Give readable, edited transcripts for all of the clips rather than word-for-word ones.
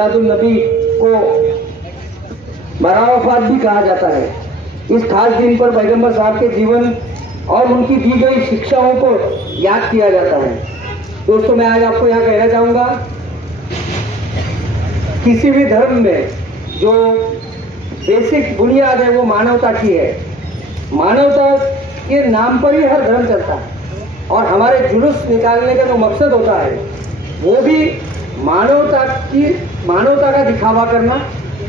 मिलादुल नबी को बरावफात भी कहा जाता है। इस खास दिन पर पैगंबर साहब के जीवन और उनकी दी गई शिक्षाओं को याद किया जाता है। दोस्तों, मैं आज आपको यहाँ कहना चाहूँगा, किसी भी धर्म में जो बेसिक बुनियाद है वो मानवता की है। मानवता के नाम पर ही हर धर्म चलता है और हमारे जुलूस निकालने का जो मकसद होता है वो भी मानवता का दिखावा करना,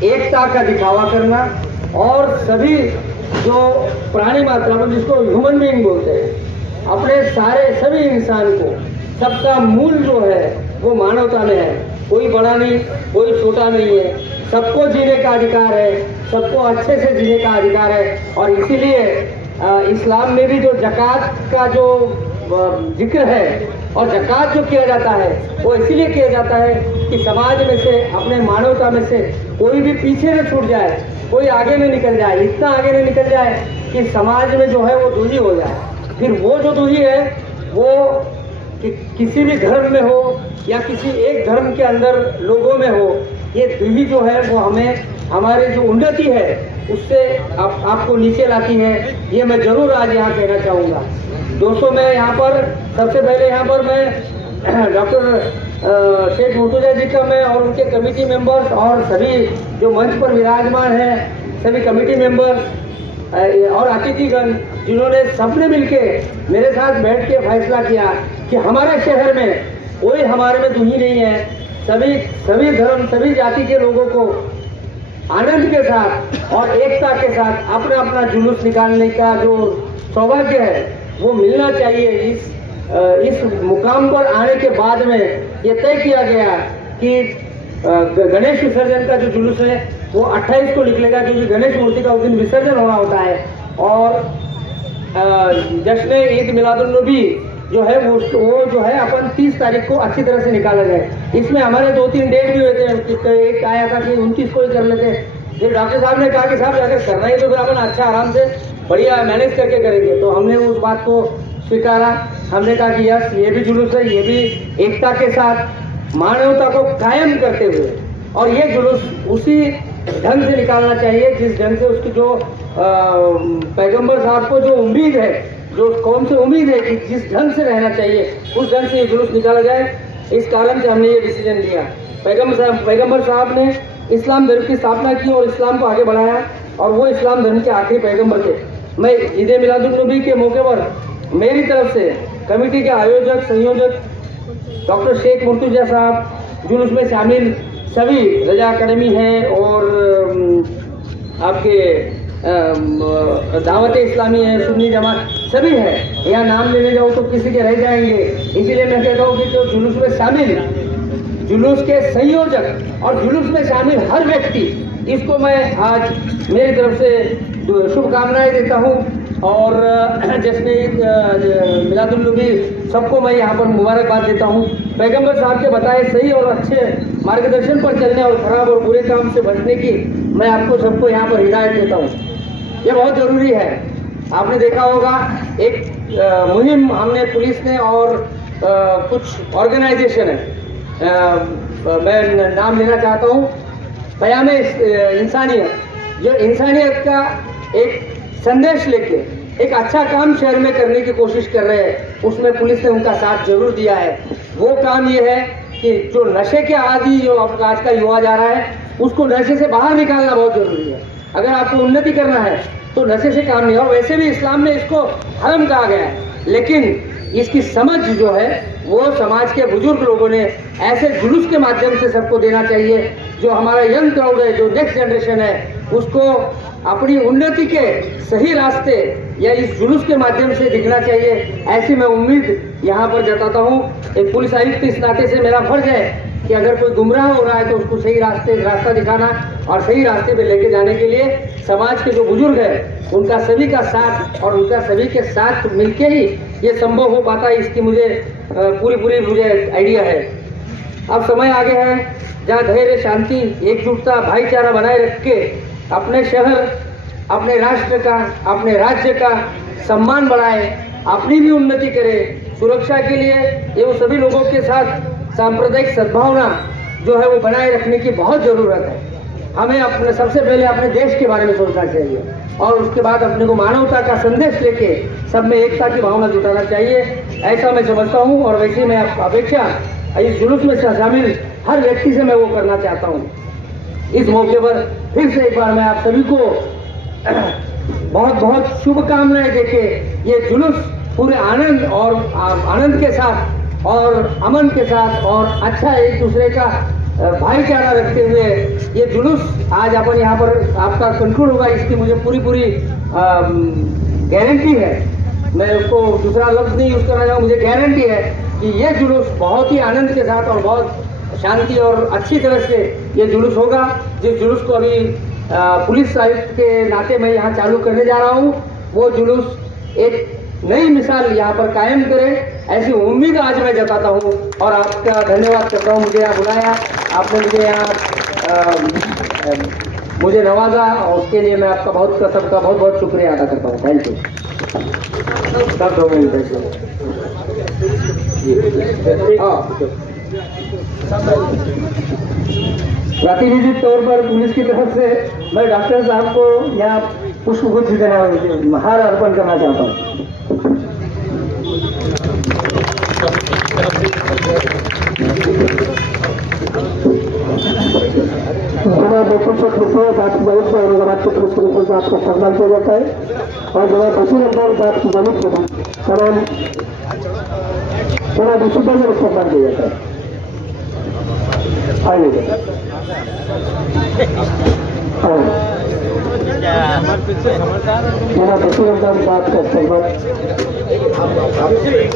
एकता का दिखावा करना और सभी जो प्राणी मात्रा में जिसको ह्यूमन बीइंग बोलते हैं, अपने सारे सभी इंसान को, सबका मूल जो है वो मानवता में है। कोई बड़ा नहीं, कोई छोटा नहीं है, सबको जीने का अधिकार है, सबको अच्छे से जीने का अधिकार है। और इसीलिए इस्लाम में भी जो ज़कात का जो जिक्र है और ज़कात जो किया जाता है वो इसीलिए किया जाता है कि समाज में से, अपने मानवता में से कोई भी पीछे न छूट जाए, कोई आगे न निकल जाए, इतना आगे न निकल जाए कि समाज में जो है वो दूरी हो जाए। फिर वो जो दूरी है वो किसी भी धर्म में हो या किसी एक धर्म के अंदर लोगों में हो, ये दूरी जो है वो हमें, हमारे जो उन्नति है उससे आपको नीचे लाती है। ये मैं जरूर आज यहाँ कहना चाहूँगा। दोस्तों, मैं यहाँ पर सबसे पहले मैं डॉक्टर शेख मुर्तजा जी का मैं और उनके कमेटी मेंबर्स और सभी जो मंच पर विराजमान हैं, सभी कमेटी मेंबर्स और अतिथिगण, जिन्होंने सबने मिलके मेरे साथ बैठ के फैसला किया कि हमारे शहर में कोई हमारे में दूरी नहीं है। सभी धर्म, सभी जाति के लोगों को आनंद के साथ और एकता के साथ अपना अपना जुलूस निकालने का जो सौभाग्य है वो मिलना चाहिए। इस मुकाम पर आने के बाद में ये तय किया गया कि गणेश विसर्जन का जो जुलूस है वो 28 को निकलेगा, क्योंकि गणेश मूर्ति का उस दिन विसर्जन होना होता है। और जश्न ईद मिलादुल नबी जो है वो जो है अपन 30 तारीख को अच्छी तरह से निकाला जाए। इसमें हमारे 2-3 डेट भी हुए थे। एक आया था कि 29 को ही कर लेते। फिर डॉक्टर साहब ने कहा कि साहब अगर करना ही तो फिर अपन अच्छा आराम से बढ़िया मैनेज करके करेंगे। तो हमने उस बात को स्वीकारा। हमने कहा कि यस, ये भी जुलूस है, ये भी एकता के साथ मानवता को कायम करते हुए, और ये जुलूस उसी ढंग से निकालना चाहिए जिस ढंग से उसकी जो पैगंबर साहब को जो उम्मीद है, जो कौन सी उम्मीद है कि जिस ढंग से रहना चाहिए उस ढंग से ये जुलूस निकाला जाए। इस कारण से हमने ये डिसीजन लिया। पैगंबर साहब ने इस्लाम धर्म की स्थापना की और इस्लाम को आगे बढ़ाया, और वो इस्लाम धर्म के आखिरी पैगंबर थे। मैं ईद मिलादुल नबी के मौके पर मेरी तरफ से कमेटी के आयोजक, संयोजक डॉक्टर शेख मुर्तजा साहब, जुलूस में शामिल सभी रजा अकेडमी हैं और आपके दावत इस्लामी है, सुन्नी जमात, सभी है। यहाँ नाम लेने जाओ तो किसी के रह जाएंगे। इसीलिए मैं कहता हूँ कि जो जुलूस में शामिल, जुलूस के संयोजक और जुलूस में शामिल हर व्यक्ति, इसको मैं आज मेरी तरफ से शुभकामनाएं देता हूँ। और जश्न मिलादुल नबी सबको मैं यहाँ पर मुबारकबाद देता हूँ। पैगंबर साहब के बताए सही और अच्छे मार्गदर्शन पर चलने और खराब और बुरे काम से बचने की मैं आपको सबको यहाँ पर हिदायत देता हूँ। ये बहुत ज़रूरी है। आपने देखा होगा एक मुहिम हमने पुलिस ने और कुछ ऑर्गेनाइजेशन है, मैं नाम लेना चाहता हूँ, क़याम इंसानियत, जो इंसानियत का एक संदेश लेके एक अच्छा काम शहर में करने की कोशिश कर रहे हैं। उसमें पुलिस ने उनका साथ जरूर दिया है। वो काम ये है कि जो नशे के आदि जो आज का युवा जा रहा है, उसको नशे से बाहर निकालना बहुत जरूरी है। अगर आपको उन्नति करना है तो नशे से काम नहीं। और वैसे भी इस्लाम में इसको हराम कहा गया है, लेकिन इसकी समझ जो है वो समाज के बुजुर्ग लोगों ने ऐसे जुलूस के माध्यम से सबको देना चाहिए। जो हमारा यंग क्राउड है, जो नेक्स्ट जनरेशन है, उसको अपनी उन्नति के सही रास्ते या इस जुलूस के माध्यम से दिखना चाहिए, ऐसी मैं उम्मीद यहाँ पर जताता हूँ। एक पुलिस आयुक्त इस नाते से मेरा फर्ज है कि अगर कोई गुमराह हो रहा है तो उसको सही रास्ता दिखाना और सही रास्ते पे लेके जाने के लिए समाज के जो बुजुर्ग हैं उनका सभी का साथ और उनका सभी के साथ मिलके ही ये संभव हो पाता है। इसकी मुझे पूरी मुझे आइडिया है। अब समय आगे है जहाँ धैर्य, शांति, एकजुटता, भाईचारा बनाए रख के अपने शहर, अपने राष्ट्र का, अपने राज्य का सम्मान बढ़ाए, अपनी भी उन्नति करे। सुरक्षा के लिए ये वो सभी लोगों के साथ सांप्रदायिक सद्भावना जो है वो बनाए रखने की बहुत ज़रूरत है। हमें अपने सबसे पहले अपने देश के बारे में सोचना चाहिए और उसके बाद अपने को मानवता का संदेश लेके सब में एकता की भावना जुटाना चाहिए, ऐसा मैं समझता हूँ। और वैसे मैं अपेक्षा इस जुलूस में शामिल हर व्यक्ति से मैं वो करना चाहता हूँ। इस मौके पर फिर से एक बार मैं आप सभी को बहुत बहुत शुभकामनाएं देके ये जुलूस पूरे आनंद के साथ और अमन के साथ और अच्छा एक दूसरे का भाईचारा रखते हुए ये जुलूस आज अपन यहाँ पर आपका कंक्लूड होगा, इसकी मुझे पूरी गारंटी है। मैं उसको दूसरा लफ्ज नहीं यूज करना चाहूँ, मुझे गारंटी है कि ये जुलूस बहुत ही आनंद के साथ और बहुत शांति और अच्छी तरह से ये जुलूस होगा। जिस जुलूस को अभी पुलिस आयुक्त के नाते मैं यहाँ चालू करने जा रहा हूँ, वो जुलूस एक नई मिसाल यहाँ पर कायम करे, ऐसी उम्मीद आज मैं जताता हूँ और आपका धन्यवाद करता हूँ। मुझे यहाँ बुलाया आपने, मुझे यहाँ मुझे नवाजा और उसके लिए मैं आपका सबका बहुत बहुत शुक्रिया अदा करता हूँ। Thank you. सब 2 मिनट प्रतिनिधि तौर पर पुलिस की तरफ से मैं डॉक्टर साहब को यहाँ पुष्पगुच्छ देना हार अर्पण करना चाहता हूँ। जनाब बशीर साहब का सम्मान किया जाता है और जनाब बशीर अब्बास साहब की जमीन के बाद तमाम जनाब सुपर में सम्मान किया जाता है। आइए जनाब बशीर अब्बास साहब का सम्मान,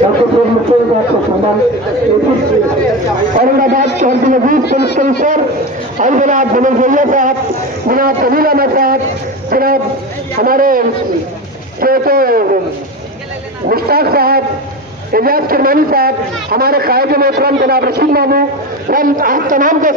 डॉक्टर मुख्य साहब का सम्मान औरंगाबाद के नजीब पुलिस कमिश्नर और जनाब मनोज भैया साहब, जनाब कबीर अहमद साहब, जनाब हमारे मुश्ताक साहब, एजाज किरमानी साहब, हमारे कायद मोहतरम जनाब रशीद मामू, हम आप तमाम के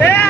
Yeah!